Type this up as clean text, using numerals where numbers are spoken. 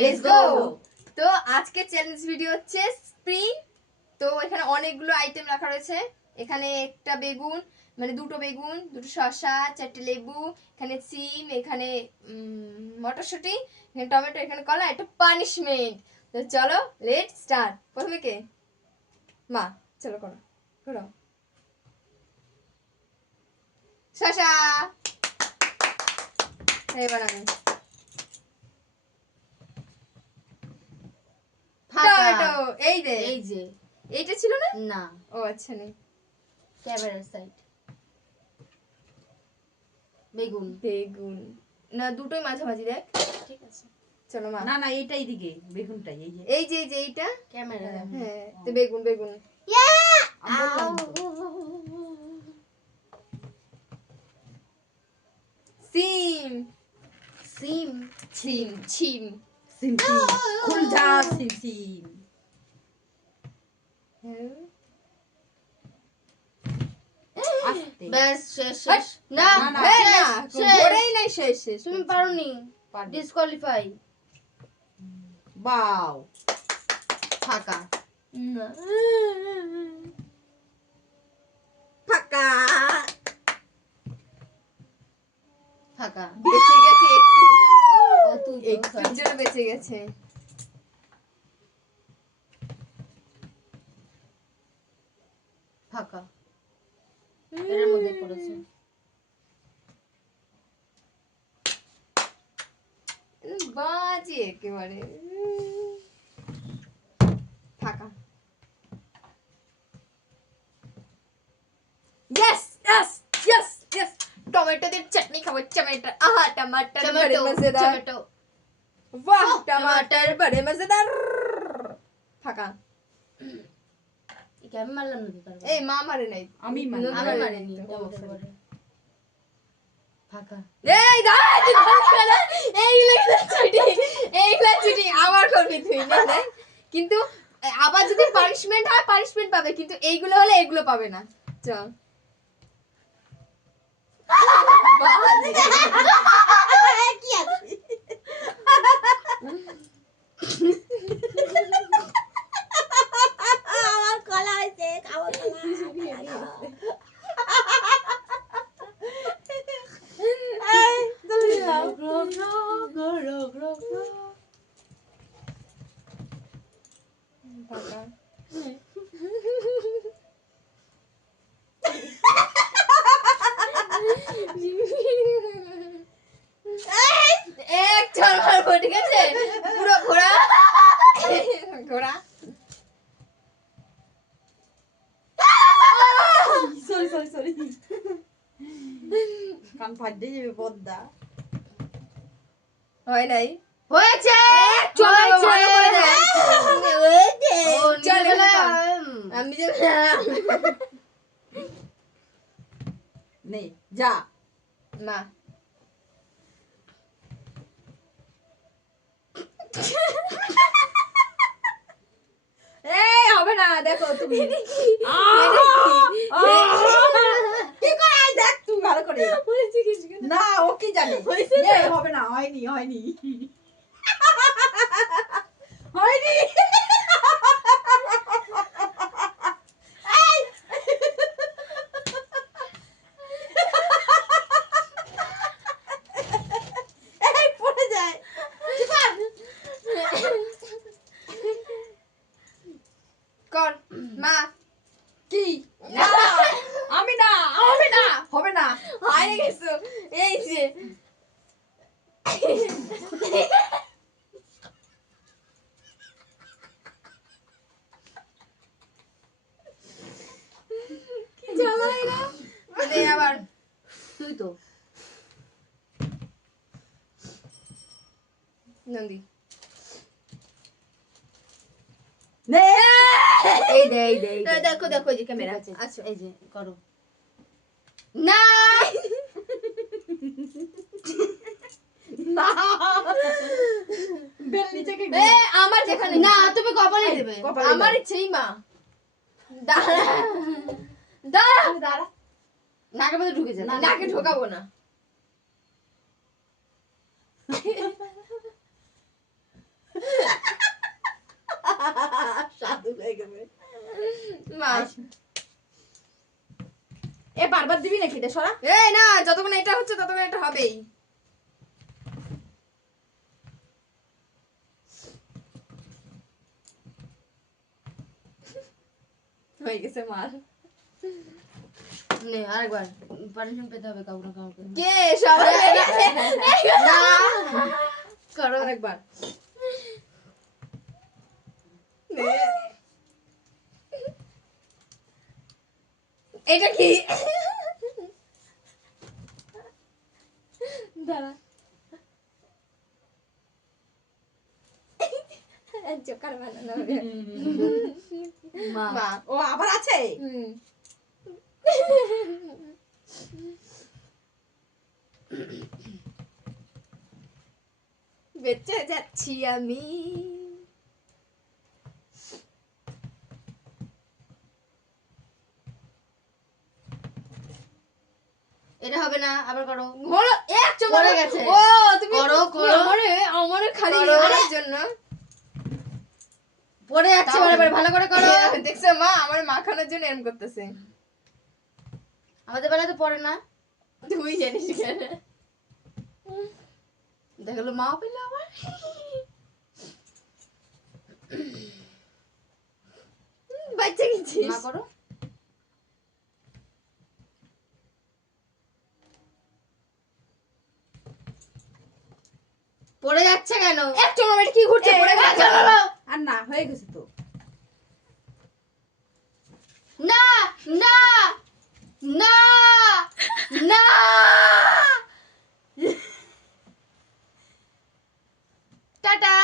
Let's go. তো আজকে challenge video হচ্ছে স্প্রিং। তো এখানে অনেকগুলো আইটেম রাখা রয়েছে। এখানে একটা বেগুন, মানে দুটো বেগুন, দুটো শসা, চারটে লেবু, এখানে সিম, এখানে মটরশুঁটি, এখানে টমেটো, এখানে কলা, একটা পানিশমেন্ট। তো চলো লেট স্টার্ট। প্রথমে কে? মা, চলো করো করো। শসা। এবার আমি টমেটো। এই যে এইটা ছিল না? না, ও আচ্ছা নেই। ক্যামেরার সাইড। বেগুন বেগুন না, দুটোই মাঝামাঝি দেখ। ঠিক আছে, চলো মা। না না এইটা এইদিকে, বেগুনটাই এই যে এই যে এইটা ক্যামেরা। হ্যাঁ, তো বেগুন বেগুন। আমি বললাম তো। সিম সিম সিম সিম। সিম সিম খুল যা সিম সিম। হ্যাঁ। আস্তে ব্যাস শেষ শেষ। না না, না, হ্যাঁ, শেষ, না, শেষ। করেই নাই, শেষ শেষ। তুমি পারোনি, পারবে। ডিসকোয়ালিফাই। বাও ফাঁকা। না। ফাঁকা। ফাঁকা। বেঁচে গেছে একটু। ও তুই তো, একটুর জন্য বেঁচে গেছে। ফাঁকা। এর মধ্যে পড়েছে। বাজে একেবারে। ফাঁকা। Yes yes yes yes. Tomato দিয়ে চাটনি খাবো। টমেটো, আহা টমাটার বড়ে মজেদার। টমেটো। वाह टमाटर बड़े मजेदार। ফাঁকা। আমি মারলাম নাকি কারো? এই মা মারে নাই। আমি মারি। নদী আমি মারে মারিনি। নাই। টমেটো বড়ে। ফাঁকা। এই দাঁড়া, এইগুলা ছুটি আবার করবি তুই, না কিন্তু আবার যদি পানিশমেন্ট হয় পানিশমেন্ট পাবে, কিন্তু এইগুলো হলে এগুলো পাবে না। চল কি আছে? আমার কলা হয়েছে, খাবো ফাঁকা। এক চল মারবো, ঠিক আছে? পুরো ঘোড়া ঘোড়া। সরি সরি সরি কান ফাটে যাবে পদ্মা। হয় নাই। হয়েছে, চল হয়েছে। ভালো করে দেখ। ও, চল নিজে বলে, আমি যে নে যা মা। এই হবে না, দেখো তুমি। কি করে দেখ তুই ভালো করে। না ও কি জানে নে, হবে না, হয়নি হয়নি হয়নি। এই পড়ে যায়। কর মা। কি না আমি না হবে না হবে না। হারিয়ে গেছো। এই যে কি জ্বালাই না। নে আবার তুই তো নন্দী। নে এই দে এই দে এই দে। দেখো দেখো এই যে ক্যামেরা ঠিক আছে, আচ্ছা। এই যে করো। না না বেল নিচে কি এ আমার যেখানে না, তুমি কপালে দেবে। কপালে আমার দাও। ইচ্ছেই মা। দাঁড়া দাঁড়া। দাঁড়া নাকের মধ্যে ঢুকে যাবে। নাকে ঢোকাবো না। দিবি নাকি রে সরা? এই না, যতক্ষণ এটা হচ্ছে ততক্ষণ এটা হবেই। হয়ে গেছে মার। নে আরেকবার পারমিশন পেতে হবে কাউকে না কাউকে। কে সবাই না করো আরেকবার। নে। এটা কি? দাঁড়া। জোকার বানানো হবে। মা মা। ও আবার আছে? হুম। বেঁচে যাচ্ছি আমি। এটা হবে না, আবার করো। হলো এক চমক পড়ে গেছে। ও তুমি করো, করো। আমারে খালি করো। ইয়ের জন্য পড়ে যাচ্ছে বারবার, ভালো করে করো। দেখছো মা আমার মাখানোর জন্য এরম করতেছে। আমাদের বেলায় তো পড়ে না। তুই জানিস কেন? দেখালো মা পেলে আবার। বাচ্চা গেছিস মা করো। পড়ে যাচ্ছে কেন? এক চমক এটা কি ঘুরছে এই, পড়ে এই, গেছে। আর না হয়ে গেছে তো। না না না না টাটা।